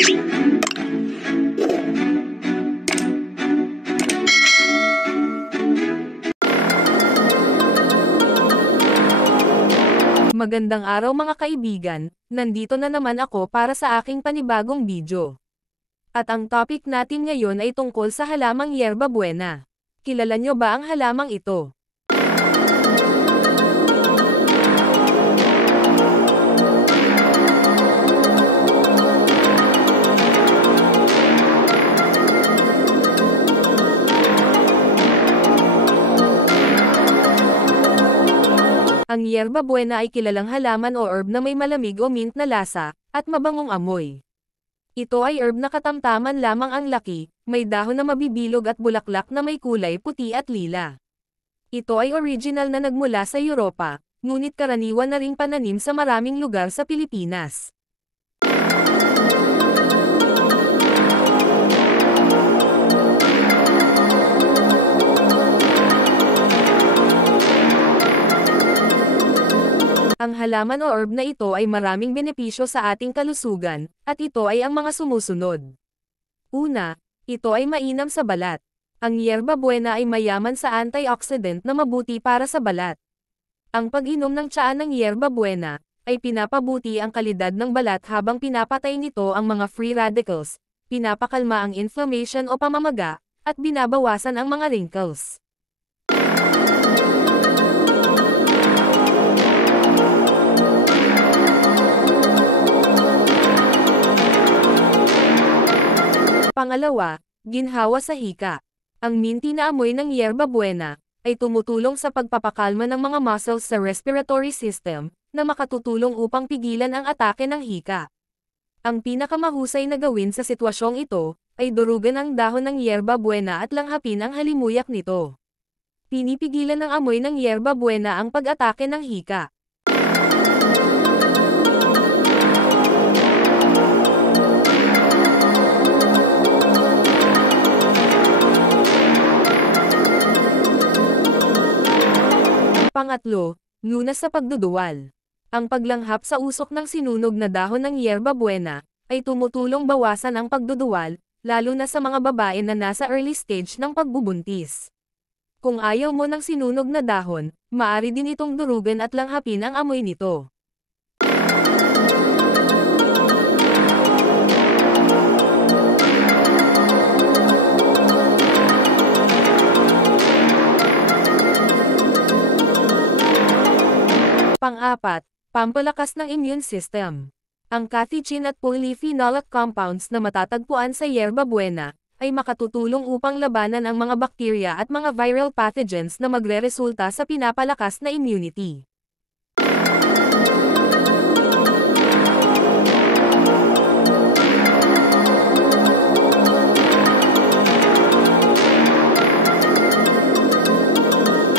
Magandang araw mga kaibigan, nandito na naman ako para sa aking panibagong video. At ang topic natin ngayon ay tungkol sa halamang yerba buena. Kilala nyo ba ang halamang ito? Ang yerba buena ay kilalang halaman o herb na may malamig o mint na lasa, at mabangong amoy. Ito ay herb na katamtaman lamang ang laki, may dahon na mabibilog at bulaklak na may kulay puti at lila. Ito ay original na nagmula sa Europa, ngunit karaniwan na ring pananim sa maraming lugar sa Pilipinas. Ang halaman o herb na ito ay maraming benepisyo sa ating kalusugan, at ito ay ang mga sumusunod. Una, ito ay mainam sa balat. Ang yerba buena ay mayaman sa antioxidant na mabuti para sa balat. Ang pag-inom ng tsaa ng yerba buena ay pinapabuti ang kalidad ng balat habang pinapatay nito ang mga free radicals, pinapakalma ang inflammation o pamamaga, at binabawasan ang mga wrinkles. Pangalawa, ginhawa sa hika. Ang minty na amoy ng yerba buena ay tumutulong sa pagpapakalma ng mga muscles sa respiratory system na makatutulong upang pigilan ang atake ng hika. Ang pinakamahusay na gawin sa sitwasyong ito ay durugan ang dahon ng yerba buena at langhapin ang halimuyak nito. Pinipigilan ng amoy ng yerba buena ang pag-atake ng hika. Pangatlo, lunas sa pagduduwal. Ang paglanghap sa usok ng sinunog na dahon ng yerba buena ay tumutulong bawasan ang pagduduwal, lalo na sa mga babae na nasa early stage ng pagbubuntis. Kung ayaw mo ng sinunog na dahon, maaari din itong durugan at langhapin ang amoy nito. Pang-apat, pampalakas ng immune system. Ang catechin at polyphenolic compounds na matatagpuan sa yerba buena ay makatutulong upang labanan ang mga bakterya at mga viral pathogens na magreresulta sa pinapalakas na immunity.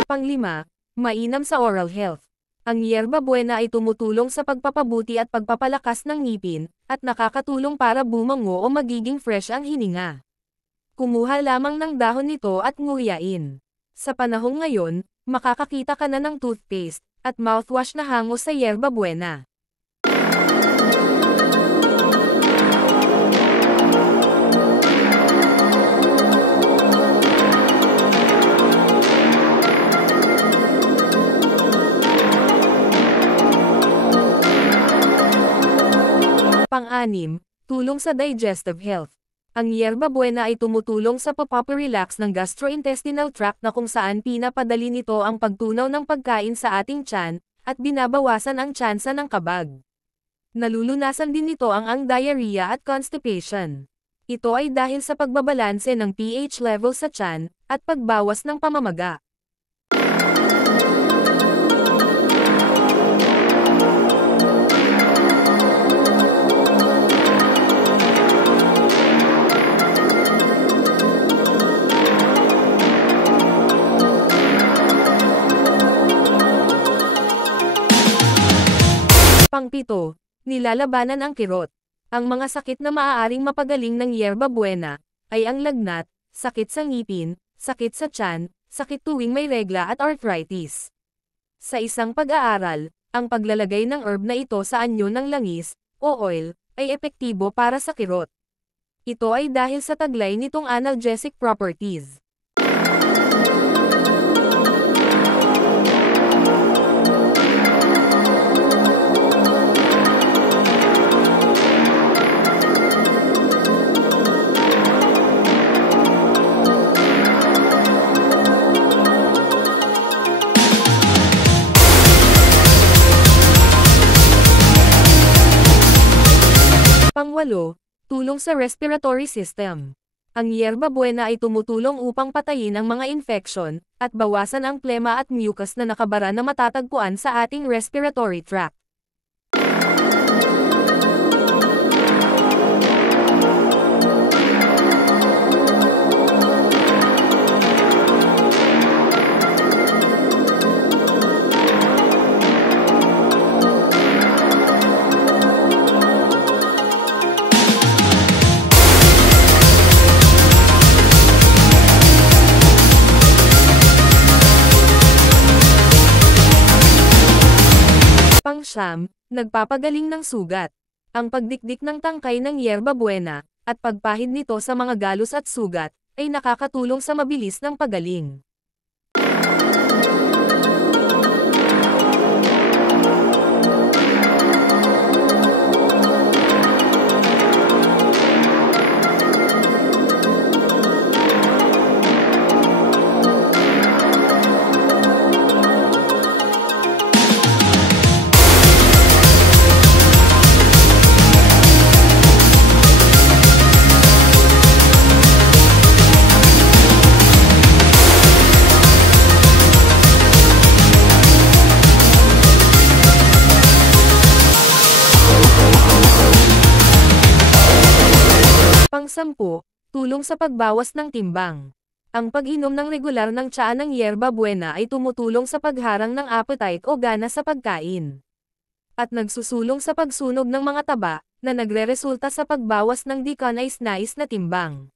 Panglima, mainam sa oral health. Ang yerba buena ay tumutulong sa pagpapabuti at pagpapalakas ng ngipin, at nakakatulong para bumango o magiging fresh ang hininga. Kumuha lamang ng dahon nito at nguyain. Sa panahong ngayon, makakakita ka na ng toothpaste at mouthwash na hango sa yerba buena. Pang-anim, tulong sa digestive health. Ang yerba buena ay tumutulong sa pagpaparelax ng gastrointestinal tract na kung saan pinapadali nito ang pagtunaw ng pagkain sa ating tiyan, at binabawasan ang tsansa ng kabag. Nalulunasan din nito ang diarrhea at constipation. Ito ay dahil sa pagbabalanse ng pH level sa tiyan, at pagbawas ng pamamaga. Pang-7, nilalabanan ang kirot. Ang mga sakit na maaaring mapagaling ng yerba buena ay ang lagnat, sakit sa ngipin, sakit sa tiyan, sakit tuwing may regla at arthritis. Sa isang pag-aaral, ang paglalagay ng herb na ito sa anyo ng langis o oil ay epektibo para sa kirot. Ito ay dahil sa taglay nitong analgesic properties. Pangwalo, tulong sa respiratory system. Ang yerba buena ay tumutulong upang patayin ang mga infeksyon, at bawasan ang plema at mucus na nakabara na matatagpuan sa ating respiratory tract. Pang-siyam, nagpapagaling ng sugat. Ang pagdikdik ng tangkay ng yerba buena, at pagpahid nito sa mga galos at sugat, ay nakakatulong sa mabilis ng pagaling. Pang-sampu, tulong sa pagbawas ng timbang. Ang pag-inom ng regular ng tsaa ng yerba buena ay tumutulong sa pagharang ng appetite o gana sa pagkain. At nagsusulong sa pagsunog ng mga taba, na nagreresulta sa pagbawas ng di kanais-nais na timbang.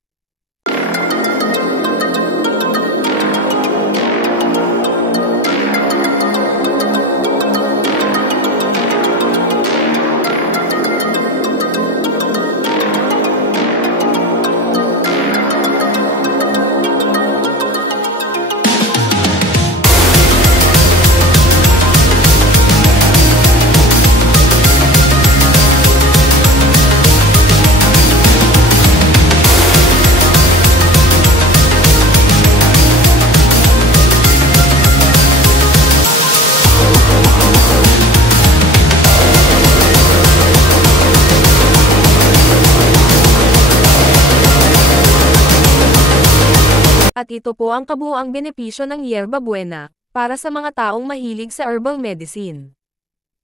At ito po ang kabuuang benepisyo ng yerba buena, para sa mga taong mahilig sa herbal medicine.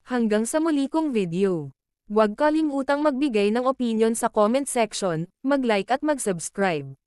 Hanggang sa muli kong video. Huwag kalimutang magbigay ng opinion sa comment section, mag-like at mag-subscribe.